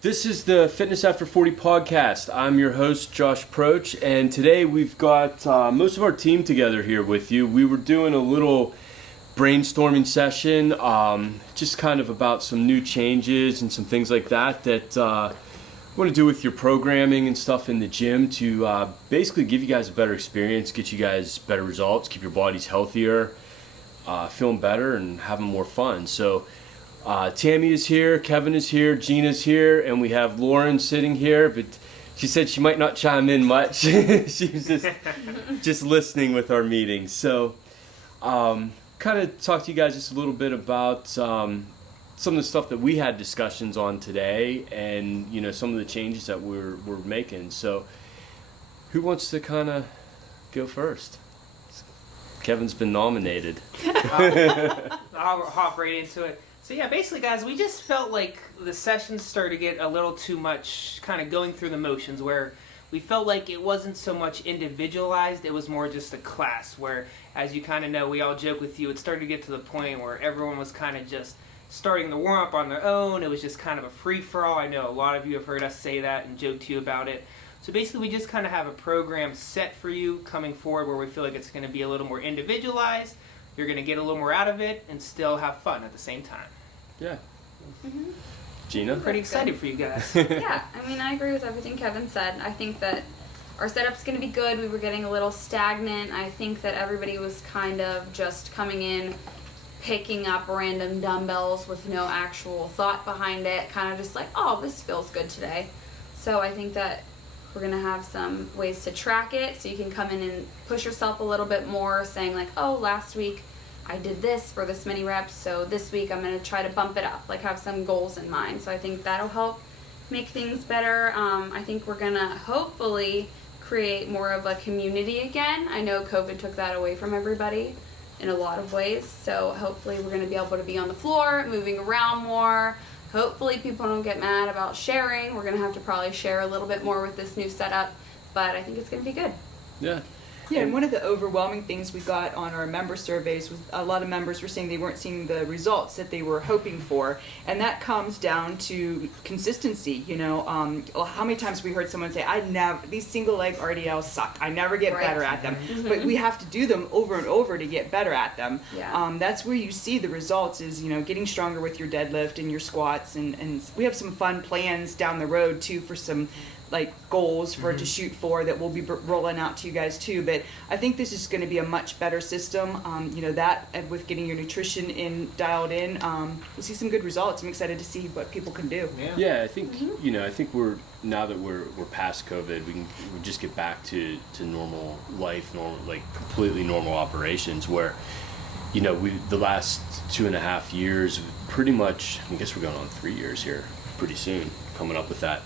This is the Fitness After 40 podcast. I'm your host, Josh Proch, and today we've got most of our team together here with you. We were doing a little brainstorming session, just kind of about some new changes and some things like that want to do with your programming and stuff in the gym to basically give you guys a better experience, get you guys better results, keep your bodies healthier, feeling better, and having more fun. So Tammy is here, Kevin is here, Gina's here, and we have Lauren sitting here, but she said she might not chime in much. She was just listening with our meetings. So kind of talk to you guys just a little bit about some of the stuff that we had discussions on today, and some of the changes that we're making. So who wants to kind of go first? Kevin's been nominated. I'll hop right into it. So yeah, basically guys, we just felt like the sessions started to get a little too much kind of going through the motions, where we felt like it wasn't so much individualized, it was more just a class where, as you kind of know, we all joke with you, it started to get to the point where everyone was kind of just starting the warm-up on their own. It was just kind of a free-for-all. I know a lot of you have heard us say that and joke to you about it. So basically we just kind of have a program set for you coming forward where we feel like it's going to be a little more individualized. You're going to get a little more out of it and still have fun at the same time. Yeah. Mm-hmm. Gina? I'm pretty excited for you guys. Yeah, I agree with everything Kevin said. I think that our setup's going to be good. We were getting a little stagnant. I think that everybody was kind of just coming in, picking up random dumbbells with no actual thought behind it, kind of just like, oh, this feels good today. So I think that we're going to have some ways to track it, so you can come in and push yourself a little bit more, saying like, oh, last week I did this for this many reps, so this week I'm going to try to bump it up, like have some goals in mind. So I think that'll help make things better. I think we're going to hopefully create more of a community again. I know COVID took that away from everybody in a lot of ways, so hopefully we're going to be able to be on the floor, moving around more. Hopefully people don't get mad about sharing. We're going to have to probably share a little bit more with this new setup, but I think it's going to be good. Yeah. Yeah, and one of the overwhelming things we got on our member surveys was a lot of members were saying they weren't seeing the results that they were hoping for, and that comes down to consistency. How many times we heard someone say, these single leg RDLs suck. I never get better at them. Mm-hmm. But we have to do them over and over to get better at them. Yeah. That's where you see the results is, getting stronger with your deadlift and your squats, and we have some fun plans down the road too for some goals for to shoot for that we'll be rolling out to you guys too. But I think this is going to be a much better system. That and with getting your nutrition dialed in, we'll see some good results. I'm excited to see what people can do. Yeah, I think I think we're now that we're past COVID, we just get back to normal life, completely normal operations. Where the last 2.5 years, pretty much, I guess we're going on 3 years here pretty soon, coming up with that.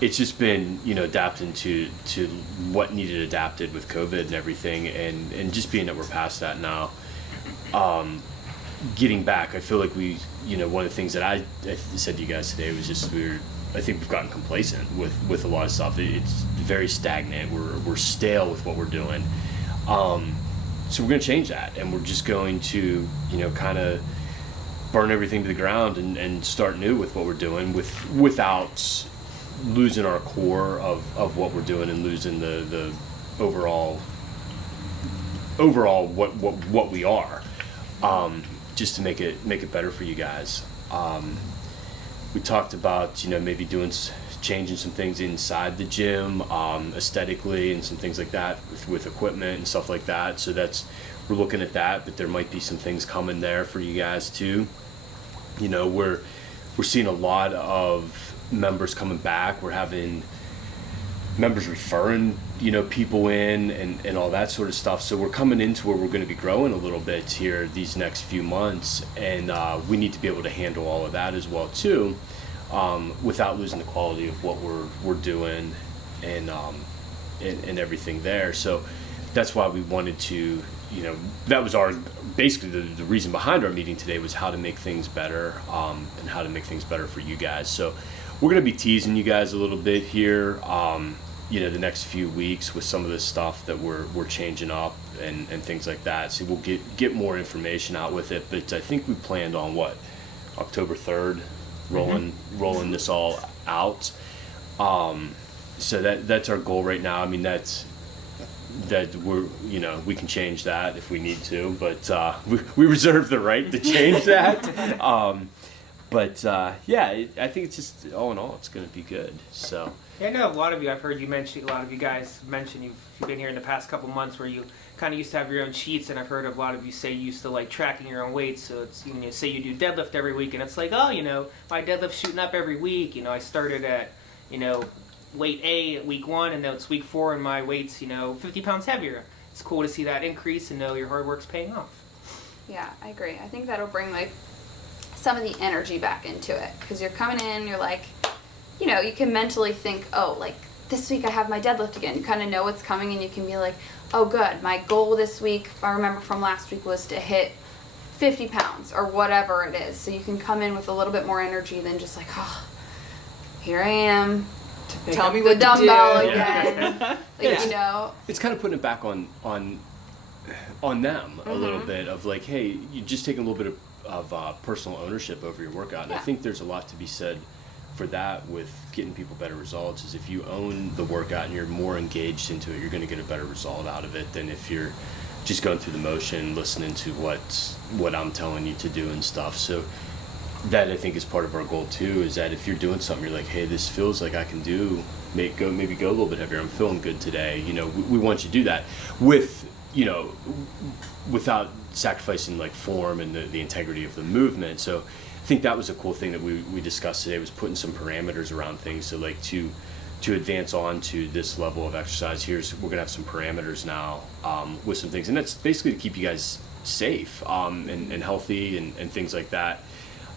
It's just been, adapting to what needed adapted with COVID and everything, and just being that we're past that now, getting back, I feel like one of the things that I said to you guys today was just I think we've gotten complacent with a lot of stuff. It's very stagnant. We're stale with what we're doing. So we're going to change that, and we're just going to, kind of burn everything to the ground and start new with what we're doing without losing our core of what we're doing and losing the overall what we are, just to make it better for you guys. We talked about maybe changing some things inside the gym, aesthetically, and some things like that with equipment and stuff like that. So we're looking at that, but there might be some things coming there for you guys too. We're seeing a lot of members coming back. We're having members referring people in and all that sort of stuff. So we're coming into where we're going to be growing a little bit here these next few months, and we need to be able to handle all of that as well too, without losing the quality of what we're doing and everything there. So that's why we wanted to, that was basically the reason behind our meeting today, was how to make things better, and how to make things better for you guys. So we're going to be teasing you guys a little bit here, the next few weeks with some of this stuff that we're changing up and things like that. So we'll get more information out with it. But I think we planned on October 3rd, rolling this all out. So that's our goal right now. I mean, that we're, we can change that if we need to, but we reserve the right to change that. I think it's just, all in all, it's going to be good. So. Yeah, I know a lot of you, I've heard you mention, a lot of you guys mention you've been here in the past couple months where you kind of used to have your own sheets, and I've heard a lot of you say you used to like tracking your own weights. So it's, when you say you do deadlift every week, and it's like, oh, my deadlift's shooting up every week. I started at, weight A at week 1, and now it's week 4, and my weight's, 50 pounds heavier. It's cool to see that increase and know your hard work's paying off. Yeah, I agree. I think that'll bring like some of the energy back into it, because you're coming in, you're like, you can mentally think, oh, like this week I have my deadlift again. You kind of know what's coming, and you can be like, oh, good. My goal this week, I remember from last week, was to hit 50 pounds or whatever it is. So you can come in with a little bit more energy than just like, oh, here I am. Tell me the what dumbbell to do. again. It's kind of putting it back on them a little bit of like, hey, you just take a little bit of personal ownership over your workout. And I think there's a lot to be said for that with getting people better results. Is if you own the workout and you're more engaged into it, you're going to get a better result out of it than if you're just going through the motion, listening to what I'm telling you to do and stuff. So that, I think, is part of our goal too, is that if you're doing something, you're like, hey, this feels like I can maybe go a little bit heavier. I'm feeling good today. We want you to do that with, without sacrificing like form and the integrity of the movement. So I think that was a cool thing that we discussed today, was putting some parameters around things. So like to advance on to this level of exercise, we're gonna have some parameters now with some things, and that's basically to keep you guys safe and healthy and things like that.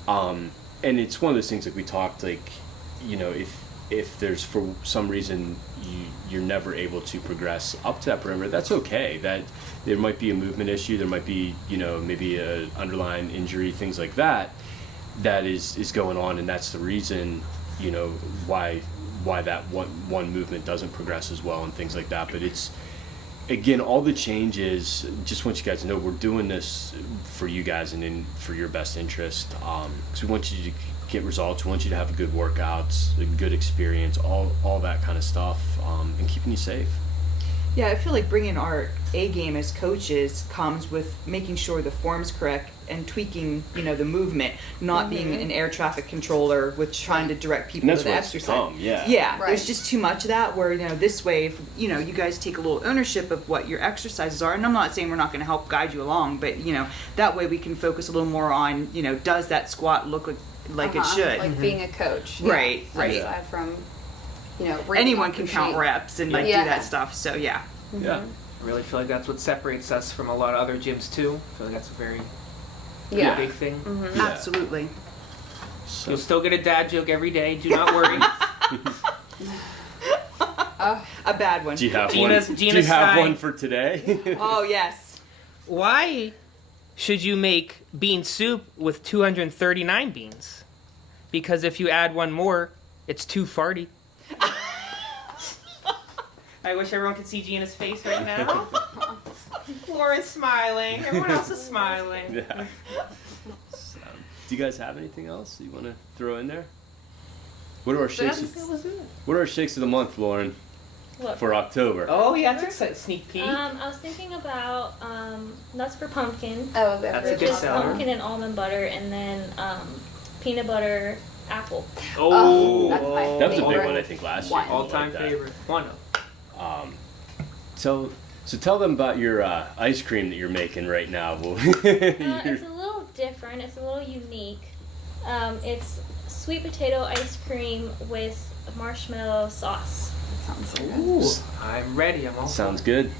And it's one of those things, like we talked, like, if there's for some reason you're never able to progress up to that parameter, that's okay. That there might be a movement issue, there might be maybe a underlying injury, things like that is going on, and that's the reason why that one movement doesn't progress as well and things like that. But it's, again, all the changes, just want you guys to know we're doing this for you guys and for your best interest, because we want you to get results, we want you to have good workouts, a good experience, all that kind of stuff, and keeping you safe. Yeah, I feel like bringing our A game as coaches comes with making sure the form's correct and tweaking, the movement, not being an air traffic controller with trying to direct people to the exercise. Yeah. There's just too much of that where, this way, if, you guys take a little ownership of what your exercises are, and I'm not saying we're not going to help guide you along, but, that way we can focus a little more on, does that squat look like it should? Like being a coach. Right. Aside from, anyone can count reps and do that stuff, so yeah. Yeah. I really feel like that's what separates us from a lot of other gyms too. I feel like that's a very big thing. Yeah. Absolutely. So. You'll still get a dad joke every day. Do not worry. A bad one. Do you have Gina's one? Do you have side. one for today? Oh yes. Why should you make bean soup with 239 beans? Because if you add one more, it's too farty. I wish everyone could see Gina's face right now. Lauren's smiling. Everyone else is smiling. Yeah. So, do you guys have anything else you want to throw in there? What are our shakes? What are our shakes of the month, Lauren? What? For October? Oh yeah, that's exciting. Sneak peek. I was thinking about nuts for pumpkin, Oh, That's a which good is seller. pumpkin and almond butter, and then peanut butter apple. Oh, that's my That was a big favorite one, I think, last year. one. all-time Like that. favorite. One of. So tell them about your ice cream that you're making right now. It's a little different. It's a little unique. It's sweet potato ice cream with marshmallow sauce. Sounds so good. Ooh, I'm ready. I'm all Sounds good.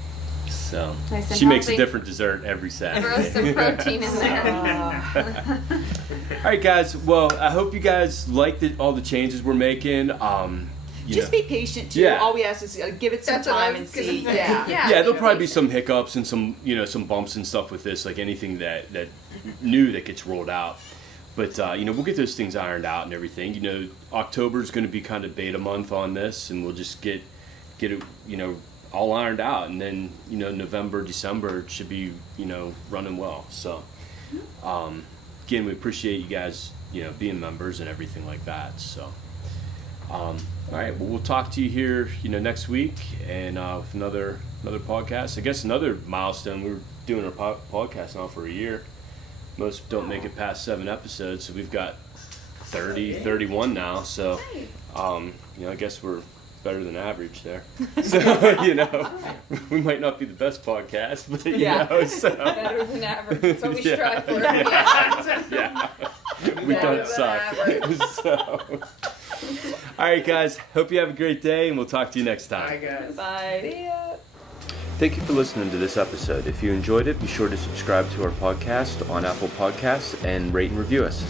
So Nice and she makes a healthy. different dessert every Saturday. Throw some protein in there. All right, guys. Well, I hope you guys like all the changes we're making. Just be patient too. Yeah. All we ask is give it some That's what I time and was gonna see. say. Yeah. Yeah, there'll be probably be patient. some hiccups and some bumps and stuff with this, like anything that new that gets rolled out. But we'll get those things ironed out and everything. October is going to be kind of beta month on this, and we'll just get it all ironed out, and then November, December should be running well. So again, we appreciate you guys being members and everything like that. So All right, well, we'll talk to you here, next week, and with another podcast. I guess another milestone. We were doing our podcast now for a year. Most don't make it past 7 episodes, so we've got 31 now. So, I guess we're better than average there. So, we might not be the best podcast, but so. Better than average. That's what we strive for. Yeah. We don't suck. So. All right, guys. Hope you have a great day, and we'll talk to you next time. Bye, guys. Bye. See ya. Thank you for listening to this episode. If you enjoyed it, be sure to subscribe to our podcast on Apple Podcasts and rate and review us.